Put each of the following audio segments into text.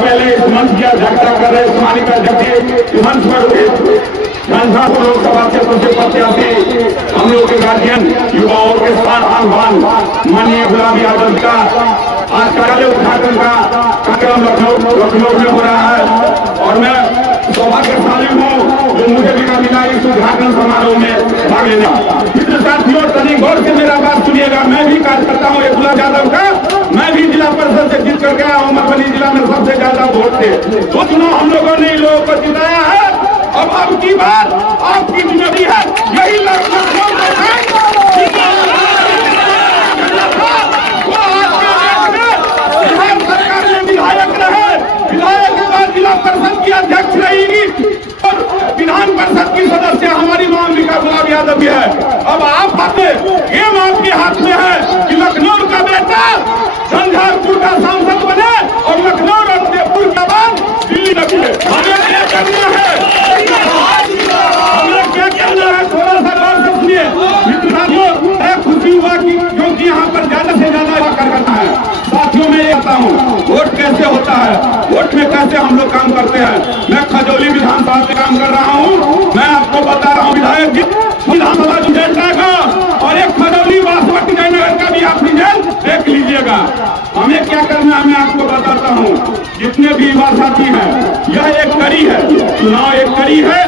पहले इस मंच की अध्यक्षता कर रहे समानी का अध्यक्ष मंच पर शानदार लोकसभा क्षेत्र से प्रत्याशी हम लोग के गार्जियन युवाओं के साथ आह्वान माननीय गुलाब यादव का आज कार्यालय उद्घाटन का कार्यक्रम लखनऊ में हो रहा है और मैं सौभाग्यशाली हूँ जो मुझे भी मिला इस उद्घाटन समारोह में भाग लेना। मित्र साथियों, तनी गौर से मेरा बात सुनिएगा। मैं भी कार्यकर्ता हूँ गुलाब यादव का। मैं भी जिला परिषद से जीत कर गया हूँ। मधुबनी जिला में सबसे ज्यादा वोट थे। तो चुनाव हम लोगों ने लोगों को जिताया है। अब की बात आपकी जिम्मेदारी है। यही सरकार में विधायक रहे, विधायक के बाद जिला परिषद की अध्यक्ष रहेगी और विधान परिषद की सदस्य हमारी मामलिका गुलाब यादव भी है। अब आप बातें गेम आपके हाथ में है कि लखनऊ का बेटा झंझारपुर का सांसद बने और लखनऊ और जयपुर के बाद दिल्ली निकले। हमें क्या करना है, हमें क्या करना है, थोड़ा सा गौर से सुनिए। मित्र साथियों, खुशी हुआ कि क्योंकि यहाँ पर ज्यादा से ज्यादा कार्यकर्ता है। साथियों में ये कहता हूँ, वोट कैसे होता है, वोट में कैसे हम लोग काम करते हैं। मैं खजौली विधानसभा में काम कर रहा हूँ। मैं आपको बता रहा हूँ, विधायक जी विधानसभा जनता का और एक खजौली बासमती नगर का भी आप रिजल्ट देख लीजिएगा। हमें क्या करना है मैं आपको बताता हूँ। जितने भी युवा साथी हैं, यह एक कड़ी है, चुनाव एक कड़ी है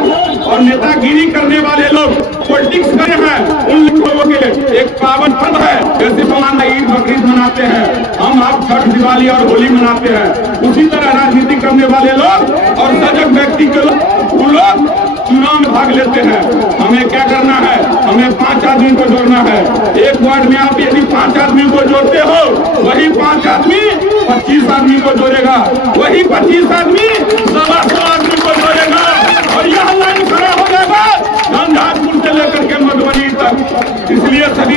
और नेतागिरी करने वाले लोग पॉलिटिक्स करे हैं, उन लोगों के लिए एक पावन पर्व है। जैसे भगवान ईद बकरीद मनाते हैं, हम आप छठ दिवाली और होली मनाते हैं, उसी तरह राजनीति करने वाले लोग और सजग व्यक्ति के लोग चुनाव में भाग लेते हैं। हमें क्या करना है, हमें 5 आदमी को जोड़ना है। एक वार्ड में आप यदि 5 आदमी को जोड़ते हो, वही 5 आदमी 25 आदमी को जोड़ेगा, वही 25 आदमी 100 आदमी को जोड़ेगा और यह लाइन खड़ा हो जाएगा झंझारपुर से लेकर के मधुबनी तक। इसलिए सभी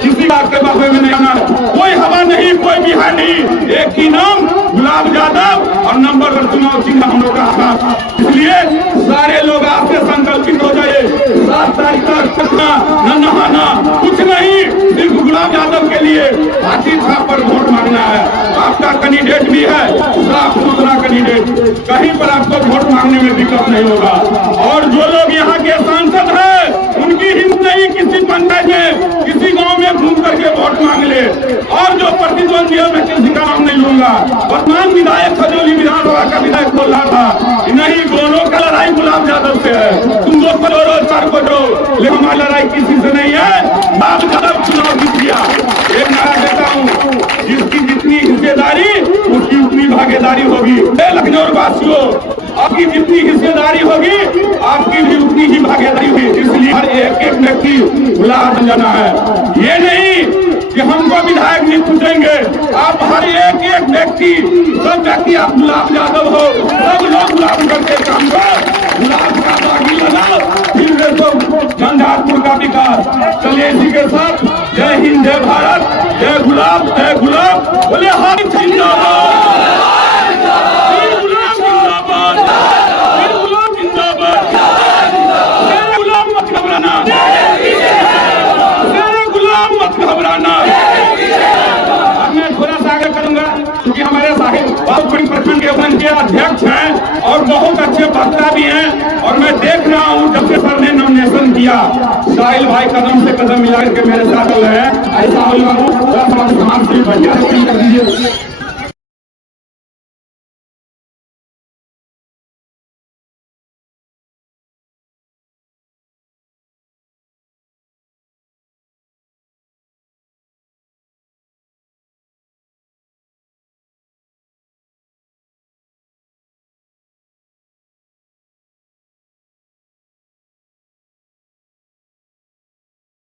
किसी बात के बारे में नहीं आना, कोई हवा नहीं, कोई बिहार नहीं, एक ही नाम गुलाब यादव और नंबर 1 चुनाव चिन्ह हम लोग का। इसलिए सारे लोग आपसे संकल्पित हो जाए, 7 तारीख तक न नहाना, कुछ नहीं, सिर्फ गुलाब यादव के लिए हाथी छाप पर वोट मांगना है। आपका कैंडिडेट भी है साफ सुथरा कैंडिडेट, कहीं पर आपको वोट मांगने में दिक्कत नहीं होगा। और जो लोग यहाँ के सांसद हैं, उनकी हिम्मत नहीं किसी पंचायत में, किसी गांव में घूम करके वोट मांग ले। और जो प्रतिद्वंदी है, मैं किसी का नाम नहीं लूंगा। वर्तमान विधायक खजौली विधानसभा का विधायक बोल रहा था, नहीं दोनों का लड़ाई गुलाब यादव से है, तुम लोग को जोड़ो, 4 को जोड़ो, लेकिन हमारी लड़ाई किसी से नहीं है। गुलाब यादव चुनाव जीत गया। एक नारा देता हूँ, जिसकी जितनी हिस्सेदारी उसकी उतनी भागीदारी होगी। लखनऊ वासियों, आपकी जितनी हिस्सेदारी होगी आपकी भी उतनी ही भागीदारी होगी। इसलिए हर एक व्यक्ति गुलाब जाना है। ये नहीं कि हमको विधायक नहीं पूछेंगे, आप हर एक व्यक्ति, सब व्यक्ति आप गुलाब यादव हो, सब लोग गुलाब करके काम करो, गुलाब का बागी लगाओ, फिर देखो झंझारपुर का विकास। चलिए इसी के साथ जय हिंद, जय भारत, जय गुलाब, जय गुलाब, बोले हाथ जिंदाबाद, गुलाब जिंदाबाद, गुलाब जिंदाबाद, गुलाब मत घबराना, मत घबराना। मैं थोड़ा सा आगे करूंगा क्योंकि हमारे साहिब बहुत बड़ी प्रखंड के वन के अध्यक्ष हैं और बहुत अच्छे वक्ता भी हैं। और मैं देख रहा हूँ जब से सर ने नॉमिनेशन किया, साहिल भाई कदम से कदम मिला के मेरे साथ हैं। ऐसा समाज से बढ़िया कर दीजिए।